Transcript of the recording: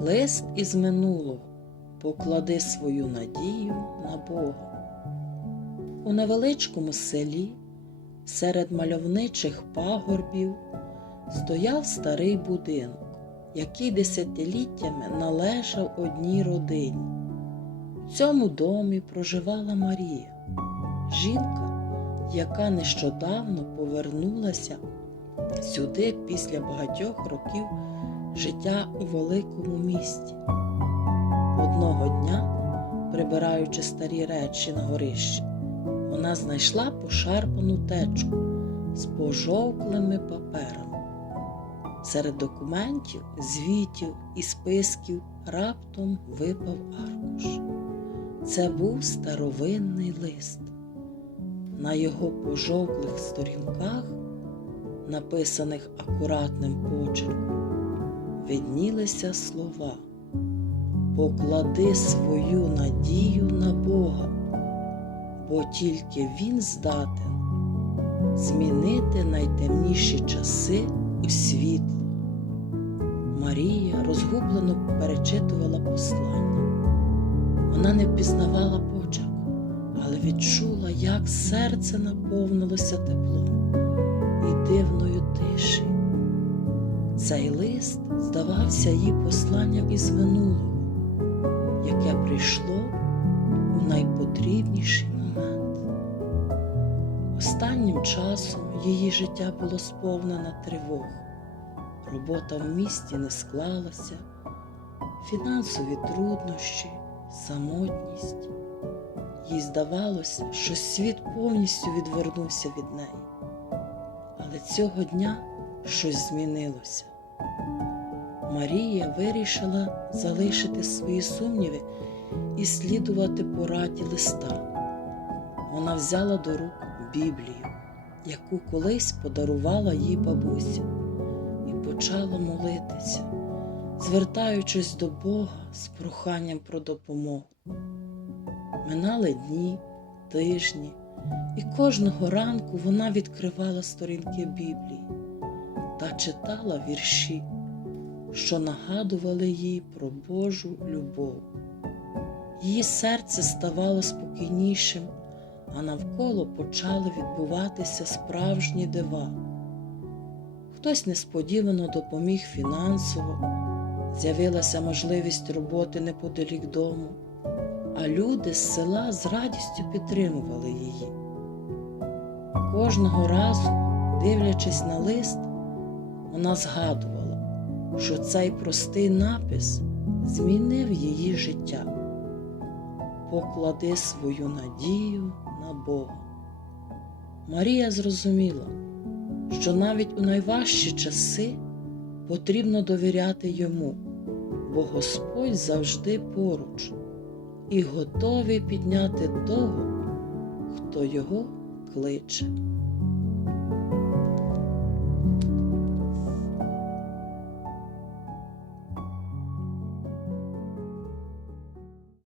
Лист із минулого поклади свою надію на Бога. У невеличкому селі серед мальовничих пагорбів стояв старий будинок, який десятиліттями належав одній родині. В цьому домі проживала Марія, жінка, яка нещодавно повернулася сюди після багатьох років життя у великому місті. Одного дня, прибираючи старі речі на горищі, вона знайшла пошарпану течку з пожовклими паперами. Серед документів, звітів і списків раптом випав аркуш. Це був старовинний лист. На його пожовклих сторінках, написаних акуратним почерком, виднілися слова Поклади свою надію на Бога, бо тільки Він здатен змінити найтемніші часи у світло. Марія розгублено перечитувала послання. Вона не впізнавала почерку, але відчула, як серце наповнилося теплом і дивною тишею. Цей лист здавався їй посланням із минулого, яке прийшло у найпотрібніший момент. Останнім часом її життя було сповнене тривог. Робота в місті не склалася, фінансові труднощі, самотність. Їй здавалося, що світ повністю відвернувся від неї. Але цього дня щось змінилося. Марія вирішила залишити свої сумніви і слідувати пораді листа. Вона взяла до рук Біблію, яку колись подарувала їй бабуся, і почала молитися, звертаючись до Бога з проханням про допомогу. Минали дні, тижні, і кожного ранку вона відкривала сторінки Біблії та читала вірші, що нагадували їй про Божу любов. Її серце ставало спокійнішим, а навколо почали відбуватися справжні дива. Хтось несподівано допоміг фінансово, з'явилася можливість роботи неподалік дому, а люди з села з радістю підтримували її. Кожного разу, дивлячись на лист, вона згадувала, що цей простий напис змінив її життя. Поклади свою надію на Бога. Марія зрозуміла, що навіть у найважчі часи потрібно довіряти йому, бо Господь завжди поруч і готовий підняти того, хто його кличе.